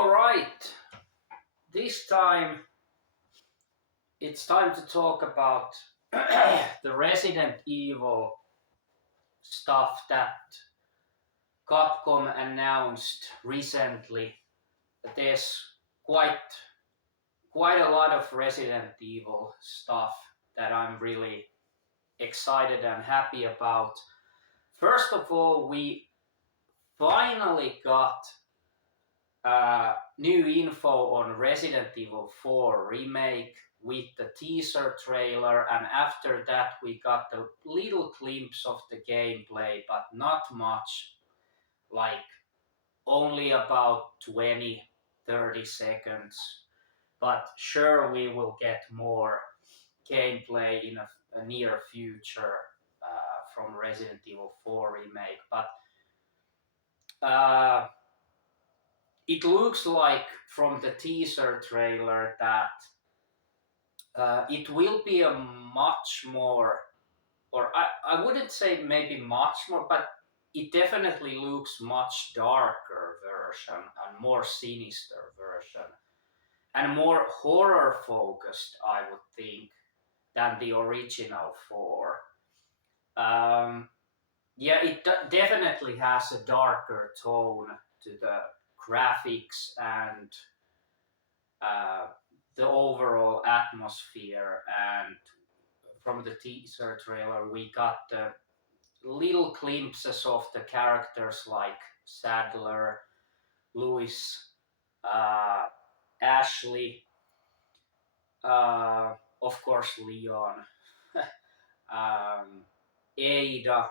Alright, this time it's time to talk about the Resident Evil stuff that Capcom announced recently. There's quite quite a lot of Resident Evil stuff that I'm really excited and happy about. First of all, we finally got new info on Resident Evil 4 remake with the teaser trailer, and after that we got a little glimpse of the gameplay, but not much, like only about 20-30 seconds. But sure, we will get more gameplay in a near future from Resident Evil 4 remake. But it looks like from the teaser trailer that it will be a much more, or I wouldn't say maybe much more, but it definitely looks much darker version and more sinister version and more horror focused, I would think, than the original 4. Yeah, it definitely has a darker tone to the graphics and the overall atmosphere. And from the teaser trailer we got the little glimpses of the characters like Sadler, Louis, Ashley, of course Leon, Ada,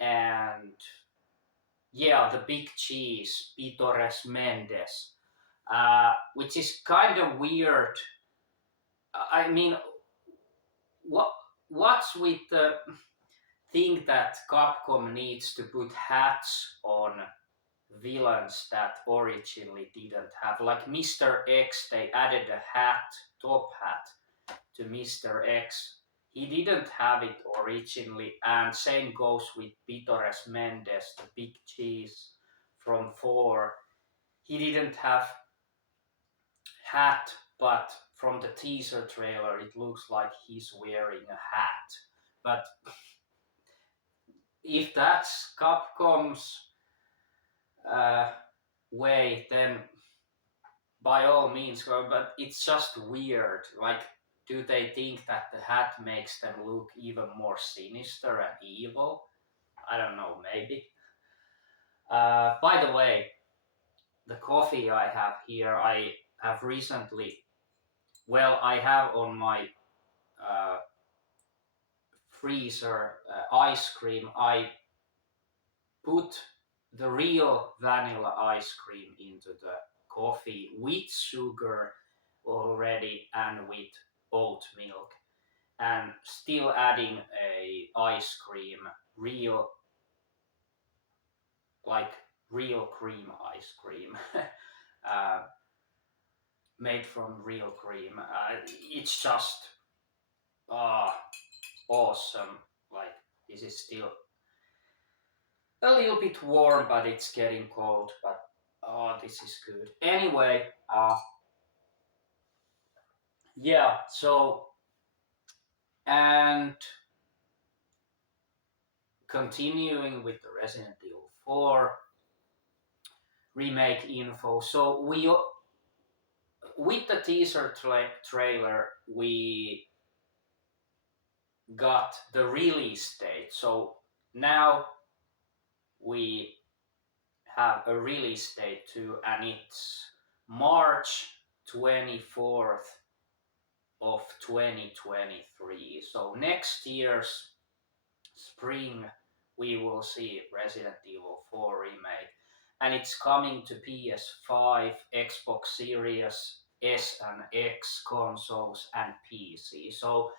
and yeah, the big cheese, Pitores Mendes, which is kind of weird. I mean, what's with the thing that Capcom needs to put hats on villains that originally didn't have? Like Mr. X, they added a hat, top hat, to Mr. X. He didn't have it originally, and same goes with Pitores Mendes, the big cheese from 4. He didn't have hat, but from the teaser trailer it looks like he's wearing a hat. But if that's Capcom's way, then by all means go, but it's just weird. Like, do they think that the hat makes them look even more sinister and evil? I don't know, maybe. By the way, the coffee I have here, I have recently, well, I have on my freezer ice cream. I put the real vanilla ice cream into the coffee with sugar already and with oat milk, and still adding a ice cream, real, like real cream ice cream, made from real cream. It's just awesome. Like, this is still a little bit warm, but it's getting cold. But this is good. Anyway, yeah. So, and continuing with the Resident Evil 4 remake info. So we, with the teaser trailer, we got the release date. So now we have a release date too, and it's March 24th of 2023. So next year's spring we will see Resident Evil 4 remake, and it's coming to PS5, Xbox Series S and X consoles, and PC. So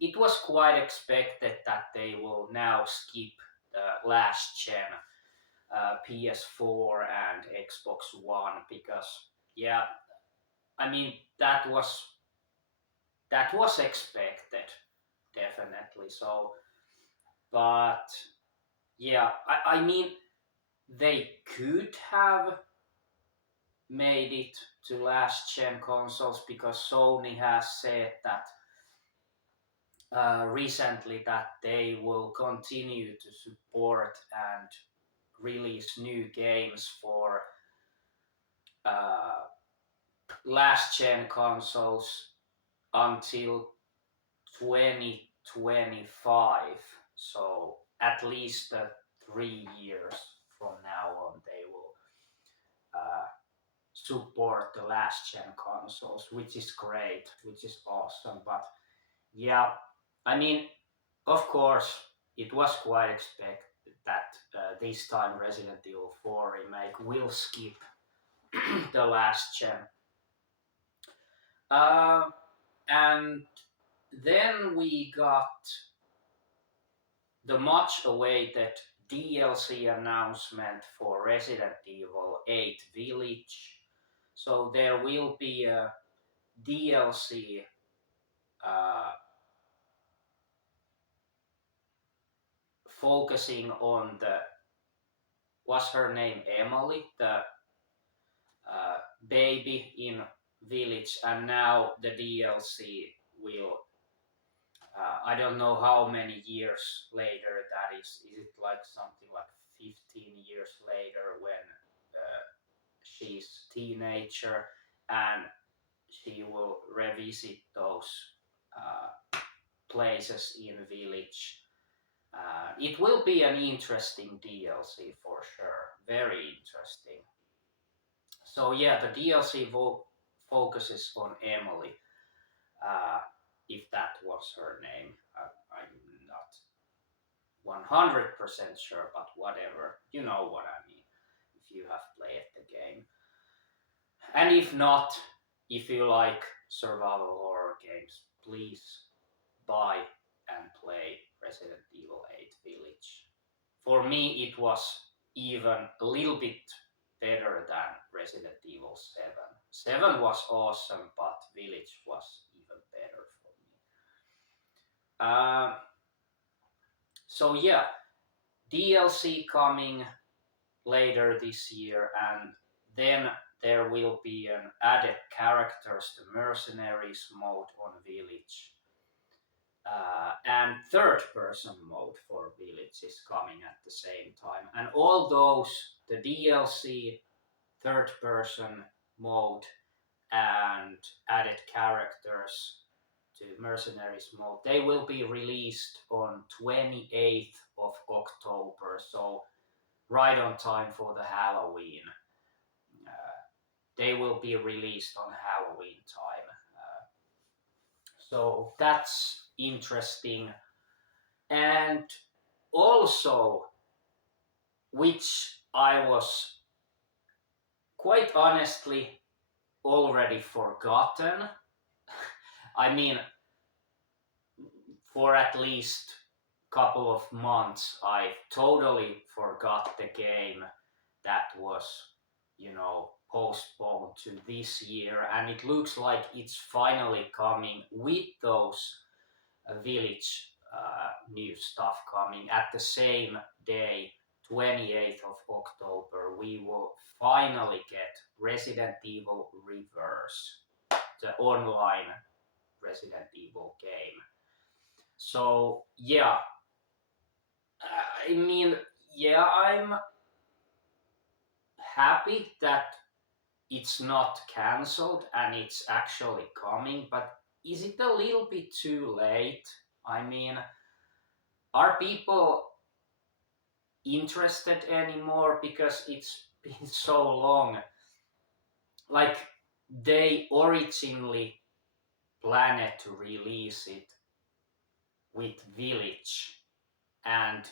it was quite expected that they will now skip the last gen PS4 and Xbox One, because yeah, I mean that was expected, definitely. So, but yeah, I mean they could have made it to last gen consoles because Sony has said that recently that they will continue to support and release new games for uh, last gen consoles until 2025. So at least 3 years from now on, they will support the last gen consoles, which is great, which is awesome. But yeah, I mean, of course, it was quite expected that this time Resident Evil 4 remake will skip the last gen. Uh, and then we got the much awaited DLC announcement for Resident Evil 8 Village. So there will be a DLC uh, focusing on the, what's her name, Emily, the baby in Village, and now the DLC will. I don't know how many years later that is. Is it like something like 15 years later when she's teenager and she will revisit those places in Village. It will be an interesting DLC for sure, very interesting. So yeah, the DLC focuses on Emily, uh, if that was her name. I'm not 100% sure, but whatever, you know what I mean, if you have played the game. And if not, if you like survival horror games, please buy and play Resident Evil 8 Village. For me, it was even a little bit better than Resident Evil 7. 7 was awesome, but Village was even better for me. So yeah, DLC coming later this year, and then there will be an added characters to Mercenaries mode on Village. And third person mode for Village is coming at the same time. And all those, the DLC, third person mode, and added characters to Mercenaries mode, they will be released on 28th of October, so right on time for the Halloween. They will be released on Halloween time. So that's interesting. And also, which I was quite honestly already forgotten. I mean, for at least couple of months, I totally forgot the game that was, postponed to this year, and it looks like it's finally coming with those Village new stuff coming at the same day, 28th of October. We will finally get Resident Evil Reverse, the online Resident Evil game. So yeah, I mean, yeah, I'm happy that it's not cancelled and it's actually coming, but is it a little bit too late? I mean, are people interested anymore because it's been so long? Like, they originally planned to release it with Village, and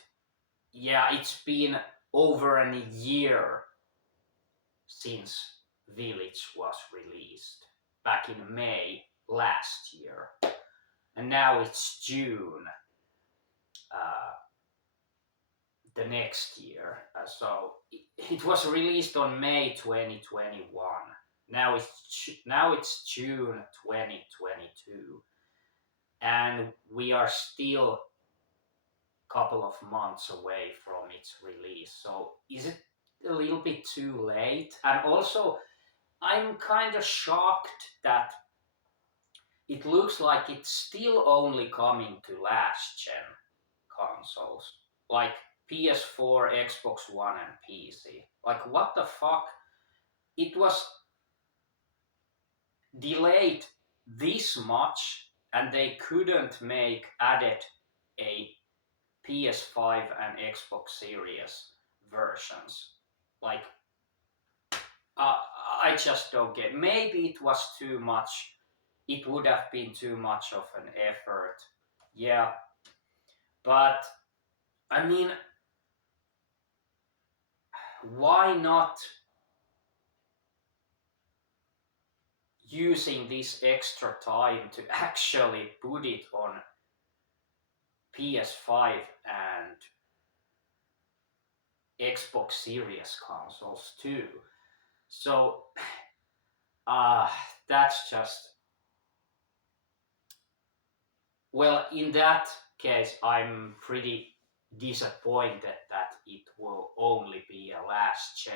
yeah, it's been over a year since Village was released back in May last year, and now it's June the next year. So it was released on May 2021. Now it's June 2022, and we are still a couple of months away from its release. So is it a little bit too late? And also, I'm kind of shocked that it looks like it's still only coming to last gen consoles, like PS4, Xbox One, and PC. Like, what the fuck? It was delayed this much, and they couldn't make added a PS5 and Xbox Series versions. Like, uh, I just don't get. Maybe it was too much. It would have been too much of an effort. Yeah, but I mean, why not using this extra time to actually put it on PS5 and Xbox Series consoles too? So, uh, that's just, well, in that case, I'm pretty disappointed that it will only be a last gen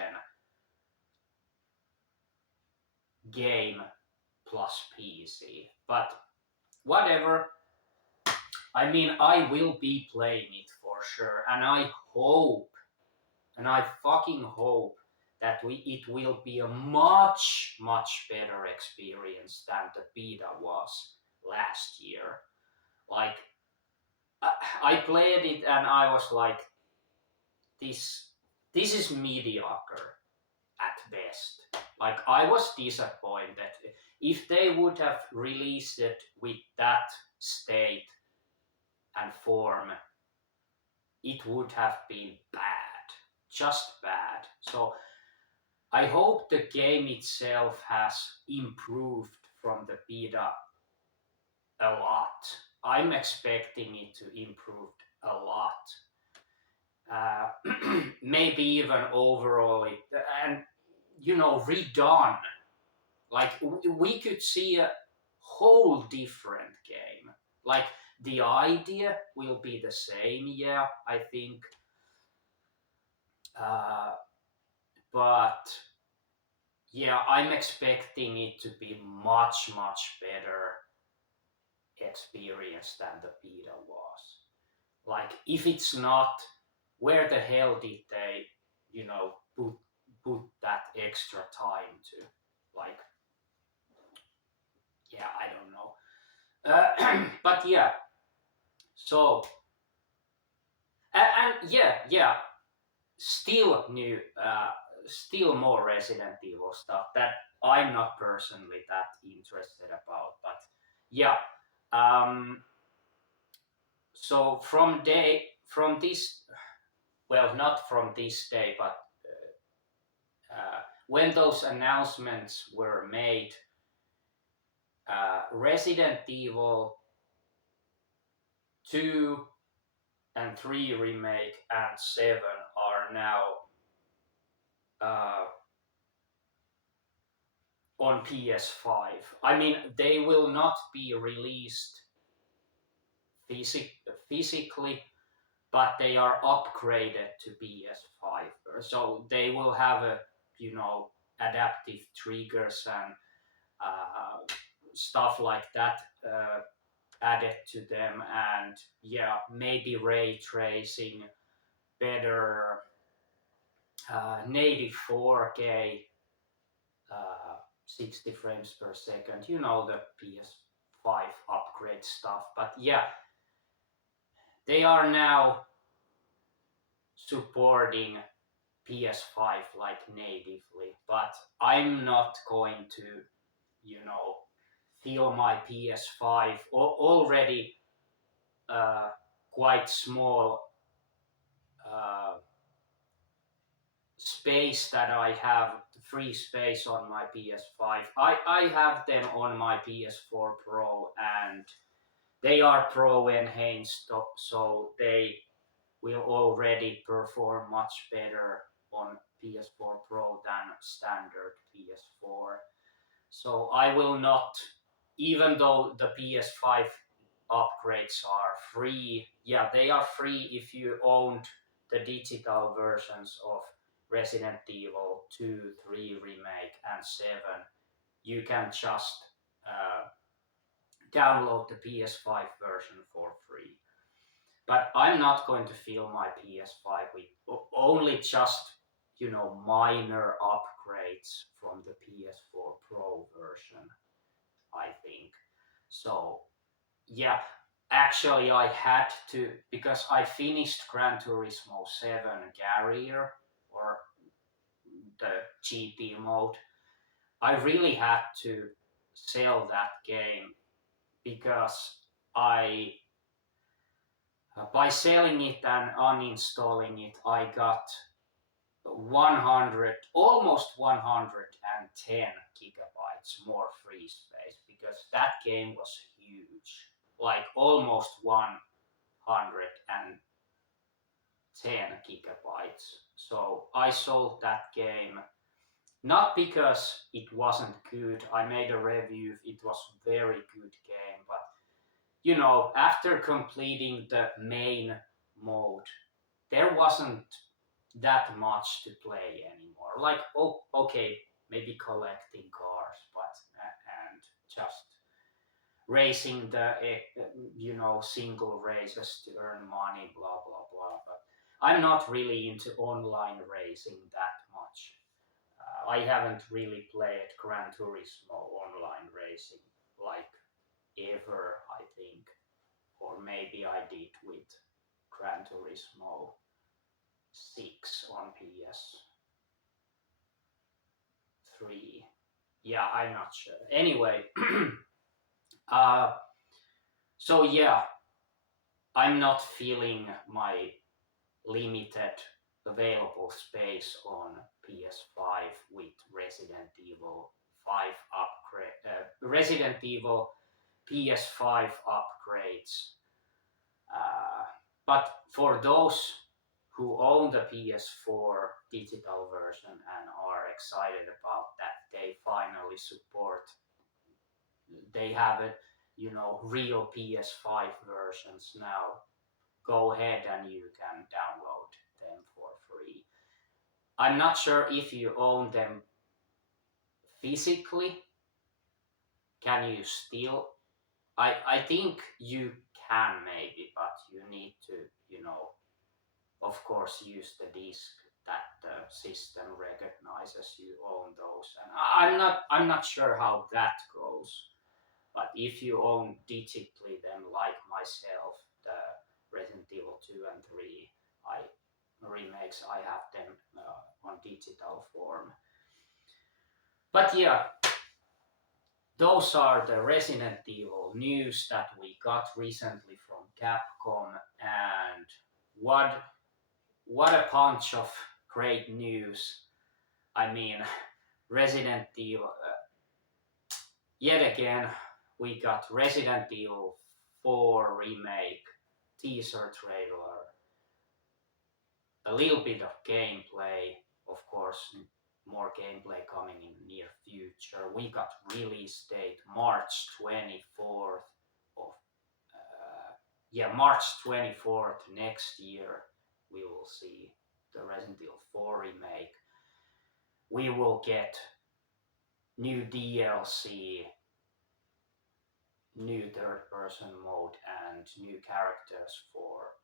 game plus PC. But whatever. I mean, I will be playing it for sure, and I hope, and I fucking hope that it will be a much better experience than the beta was last year. Like, I played it and I was like, this this is mediocre at best. Like, I was disappointed. If they would have released it with that state and form, it would have been bad, just bad. So I hope the game itself has improved from the beta a lot. I'm expecting it to improve a lot. Maybe even overall it, and redone. Like, we could see a whole different game. Like, the idea will be the same, yeah, I think. Uh, but yeah, I'm expecting it to be much better experience than the beta was. Like, if it's not, where the hell did they, put that extra time to? Like, yeah, I don't know. But yeah, so and yeah, still new, still more Resident Evil stuff that I'm not personally that interested about. But yeah, so from this, well, not from this day, but when those announcements were made, Resident Evil 2 and 3 remake and 7 are now uh, on PS5. I mean, they will not be released physically, but they are upgraded to PS5. So they will have adaptive triggers and stuff like that added to them, and yeah, maybe ray tracing, better native 4K, 60 frames per second, the PS5 upgrade stuff. But yeah, they are now supporting PS5 like natively, but I'm not going to, feel my PS5 already quite small uh, space that I have, free space on my PS5. I have them on my PS4 Pro, and they are Pro enhanced, so they will already perform much better on PS4 Pro than standard PS4. So I will not, even though the PS5 upgrades are free, yeah, they are free if you owned the digital versions of Resident Evil 2, 3 remake, and 7, you can just uh, download the PS5 version for free. But I'm not going to fill my PS5 with only just, minor upgrades from the PS4 Pro version, I think. So, yeah, actually, I had to, because I finished Gran Turismo 7 Garrier, or the GT mode. I really had to sell that game because I, by selling it and uninstalling it, I got 100, almost 110 gigabytes more free space, because that game was huge, like almost 110 gigabytes. So I sold that game not because it wasn't good. I made a review. It was very good game, but after completing the main mode, there wasn't that much to play anymore. Like, oh, okay, maybe collecting cars, but and just racing the single races to earn money, blah blah blah. But I'm not really into online racing that much. I haven't really played Gran Turismo online racing like ever, I think, or maybe I did with Gran Turismo 6 on PS3. Yeah, I'm not sure. Anyway, uh, so yeah, I'm not feeling my limited available space on PS5 with Resident Evil 5 upgrade, Resident Evil PS5 upgrades. But for those who own the PS4 digital version and are excited about that, they finally support. They have it, real PS5 versions now. Go ahead and you can download them for free. I'm not sure if you own them physically. Can you still? I think you can maybe, but you need to, of course, use the disk that the system recognizes you own those. And I'm not sure how that goes. But if you own digitally, then like myself, the Resident Evil 2 and 3, I remakes, I have them on digital form. But yeah, those are the Resident Evil news that we got recently from Capcom, and what a bunch of great news. I mean, Resident Evil, yet again, we got Resident Evil 4 remake, teaser trailer, a little bit of gameplay, of course, more gameplay coming in the near future. We got release date March 24th of March 24th next year. We will see the Resident Evil 4 remake. We will get new DLC, new third-person mode, and new characters for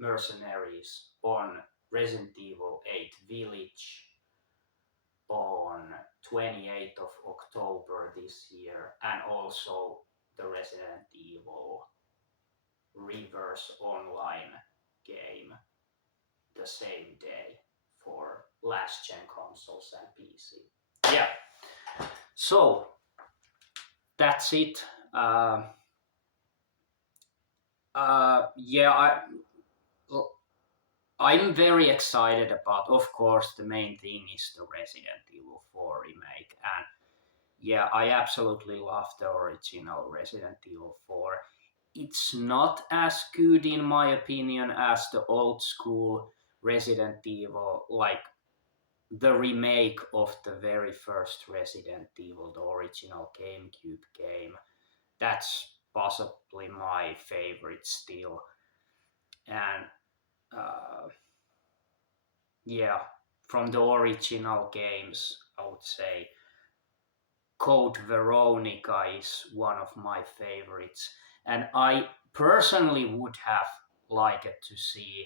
mercenaries on Resident Evil 8 Village on 28th of October this year, and also the Resident Evil Reverse Online game the same day for last gen consoles and PC. Yeah, so that's it. Yeah, I'm very excited about. Of course, the main thing is the Resident Evil 4 remake, and yeah, I absolutely love the original Resident Evil 4. It's not as good, in my opinion, as the old school Resident Evil, like the remake of the very first Resident Evil, the original GameCube game. That's possibly my favorite still. And yeah, from the original games, I would say Code Veronica is one of my favorites, and I personally would have liked to see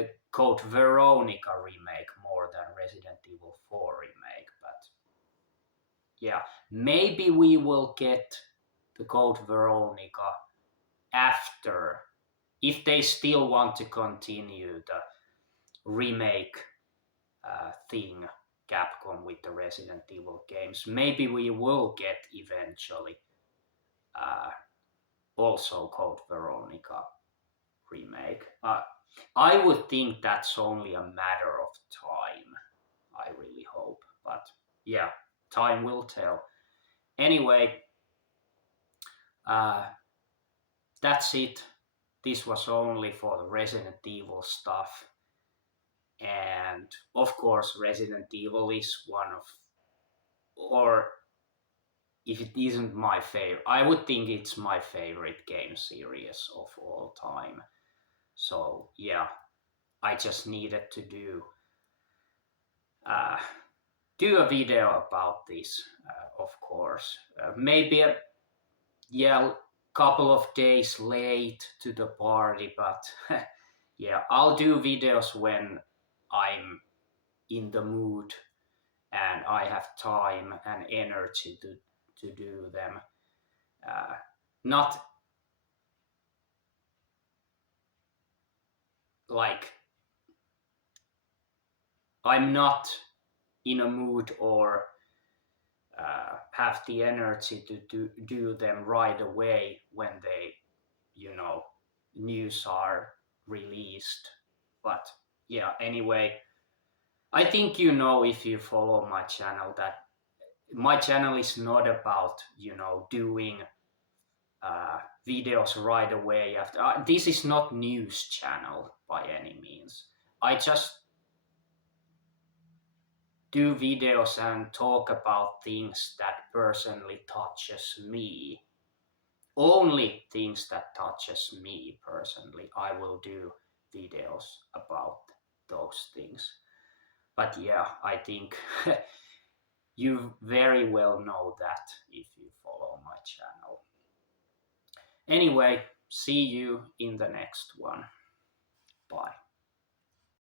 a Code Veronica remake more than Resident Evil 4 remake, but yeah, maybe we will get the Code Veronica after, if they still want to continue the remake thing, Capcom with the Resident Evil games. Maybe we will get eventually uh, also Code Veronica remake. I would think that's only a matter of time. I really hope, but yeah, time will tell. Anyway, uh, that's it. This was only for the Resident Evil stuff. And of course, Resident Evil is one of, or if it isn't my favorite, I would think it's my favorite game series of all time. So yeah, I just needed to uh, do a video about this, of course. Maybe a yeah, couple of days late to the party, but yeah, I'll do videos when I'm in the mood and I have time and energy to do them. Not like I'm not in a mood or have the energy to do them right away when they, news are released. But yeah, anyway, I think if you follow my channel that my channel is not about doing uh, videos right away after. This is not news channel by any means. I just do videos and talk about things that personally touches me. Only things that touches me personally. I will do videos about those things. But yeah, I think you very well know that if you follow my channel. Anyway, see you in the next one. Bye.